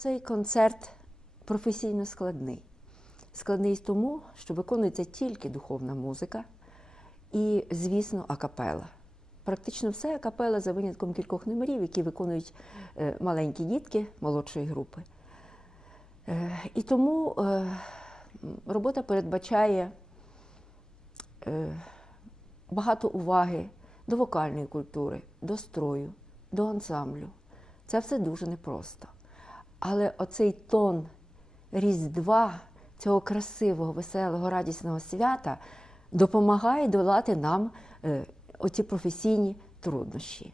Цей концерт професійно складний. Складний тому, що виконується тільки духовна музика і, звісно, акапела. Практично все акапела за винятком кількох номерів, які виконують е, маленькі дітки молодшої групи. Е, І тому е, робота передбачає багато уваги до вокальної культури, до строю, до ансамблю. Це все дуже непросто. Але оцей тон Різдва, цього красивого, веселого, радісного свята допомагає долати нам е, оці професійні труднощі.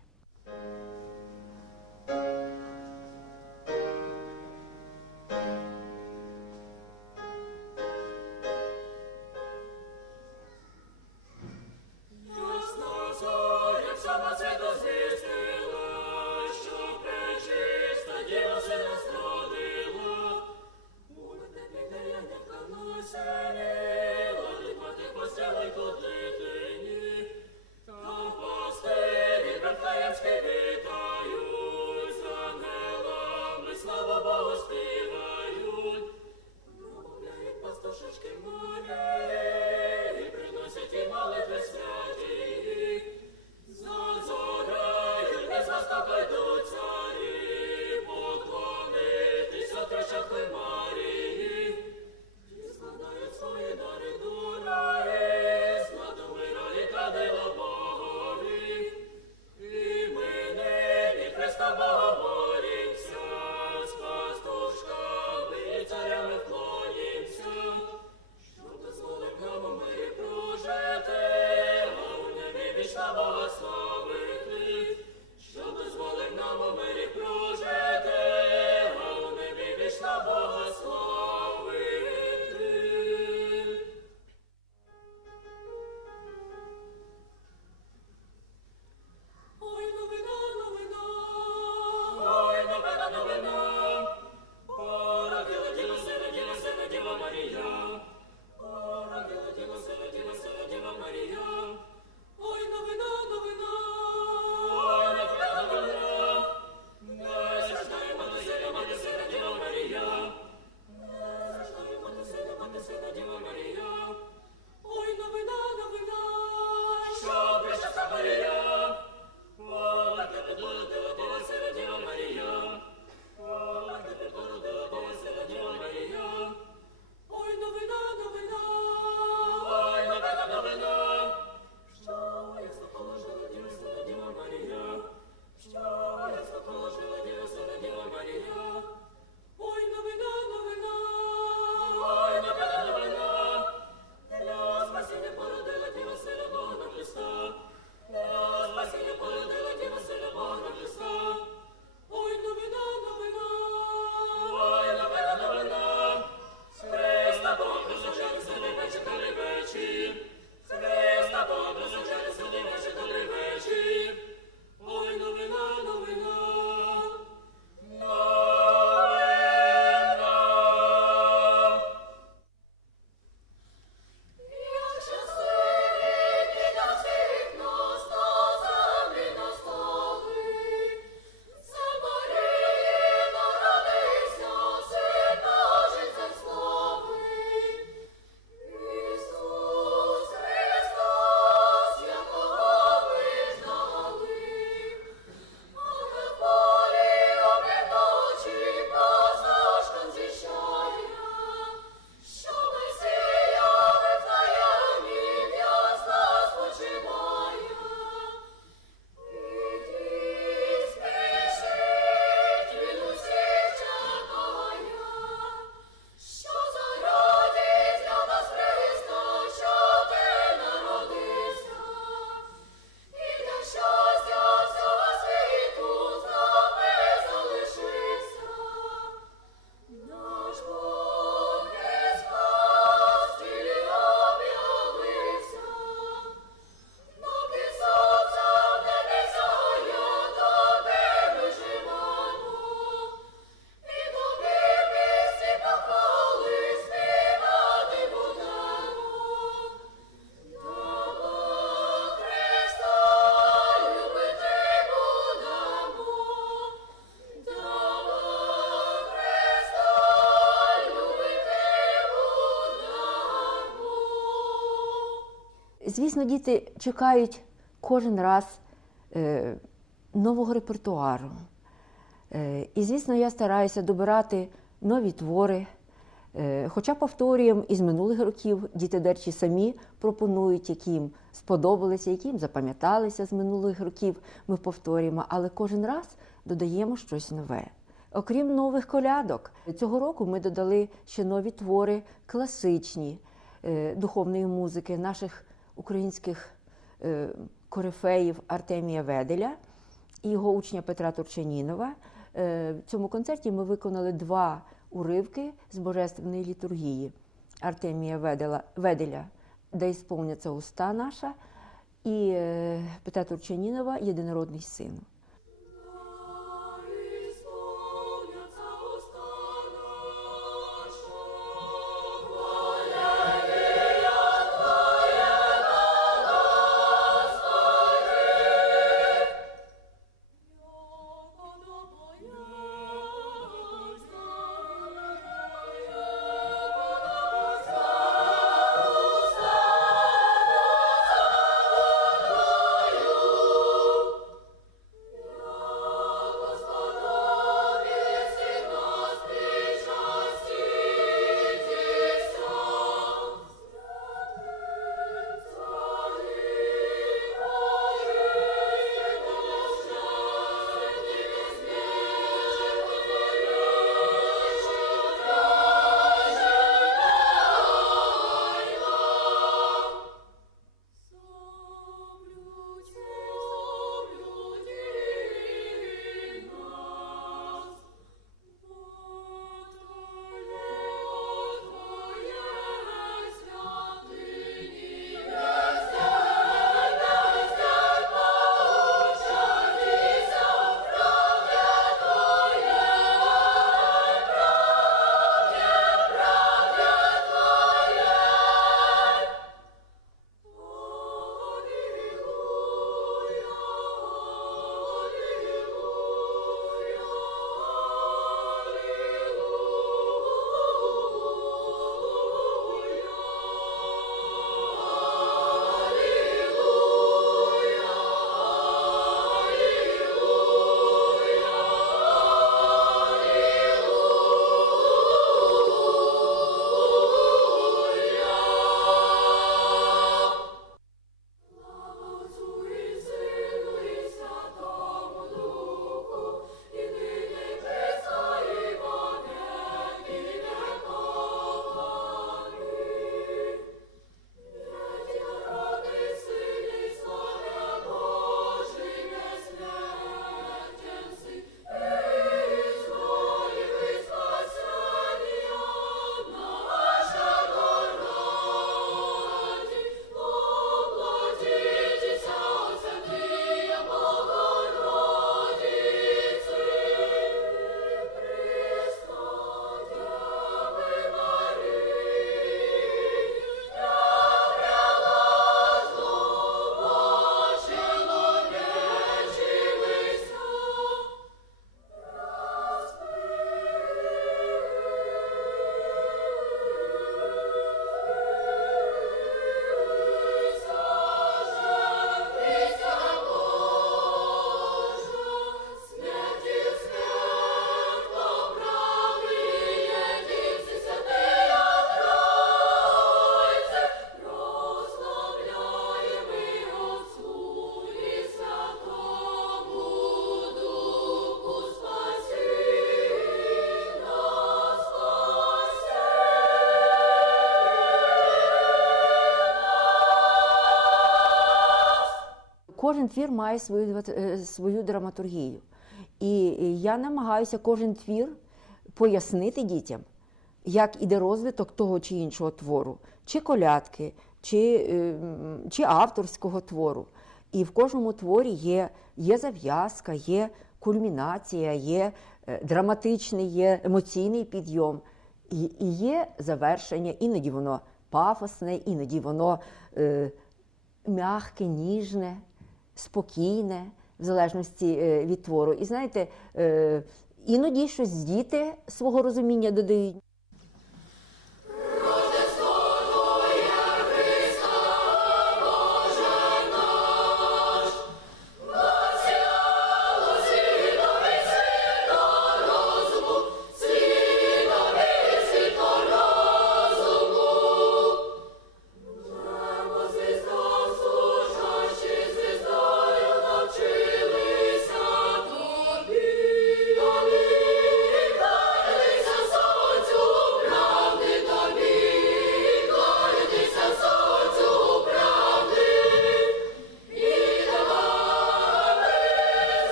Звісно, діти чекають кожен раз е, нового репертуару. Е, і, звісно, я стараюся добирати нові твори. Е, Хоча повторюємо із минулих років діти дерчі самі пропонують, які їм сподобалися, які їм запам'яталися з минулих років, ми повторюємо, але кожен раз додаємо щось нове. Окрім нових колядок, цього року ми додали ще нові твори класичні духовної музики наших українських е, корифеїв Артемія Веделя і його учня Петра Турчанінова. Е, В цьому концерті ми виконали два уривки з божественної літургії Артемія Ведела, Веделя, де сповняться уста наша, і е, Петра Турчанінова Єдинородний син. Твір має свою, е, свою драматургію. І я намагаюся кожен твір пояснити дітям, як іде розвиток того чи іншого твору, чи колядки, чи, е, чи авторського твору. І в кожному творі є, є зав'язка, є кульмінація, є е, драматичний, є емоційний підйом, і, і є завершення, іноді воно пафосне, іноді воно е, м'яке, ніжне, спокійне, в залежності е, від твору. І знаєте, е, іноді щось діти свого розуміння додають.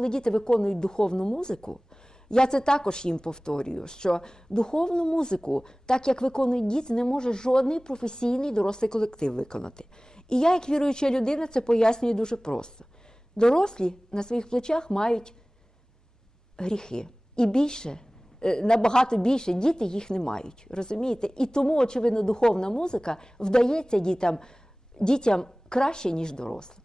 Коли діти виконують духовну музику, я це також їм повторюю, що духовну музику, так як виконують діти, не може жодний професійний дорослий колектив виконати. І я, як віруюча людина, це пояснюю дуже просто. Дорослі на своїх плечах мають гріхи. І більше, е, набагато більше діти їх не мають. Розумієте? І тому, очевидно, духовна музика вдається дітям, дітям краще, ніж дорослим.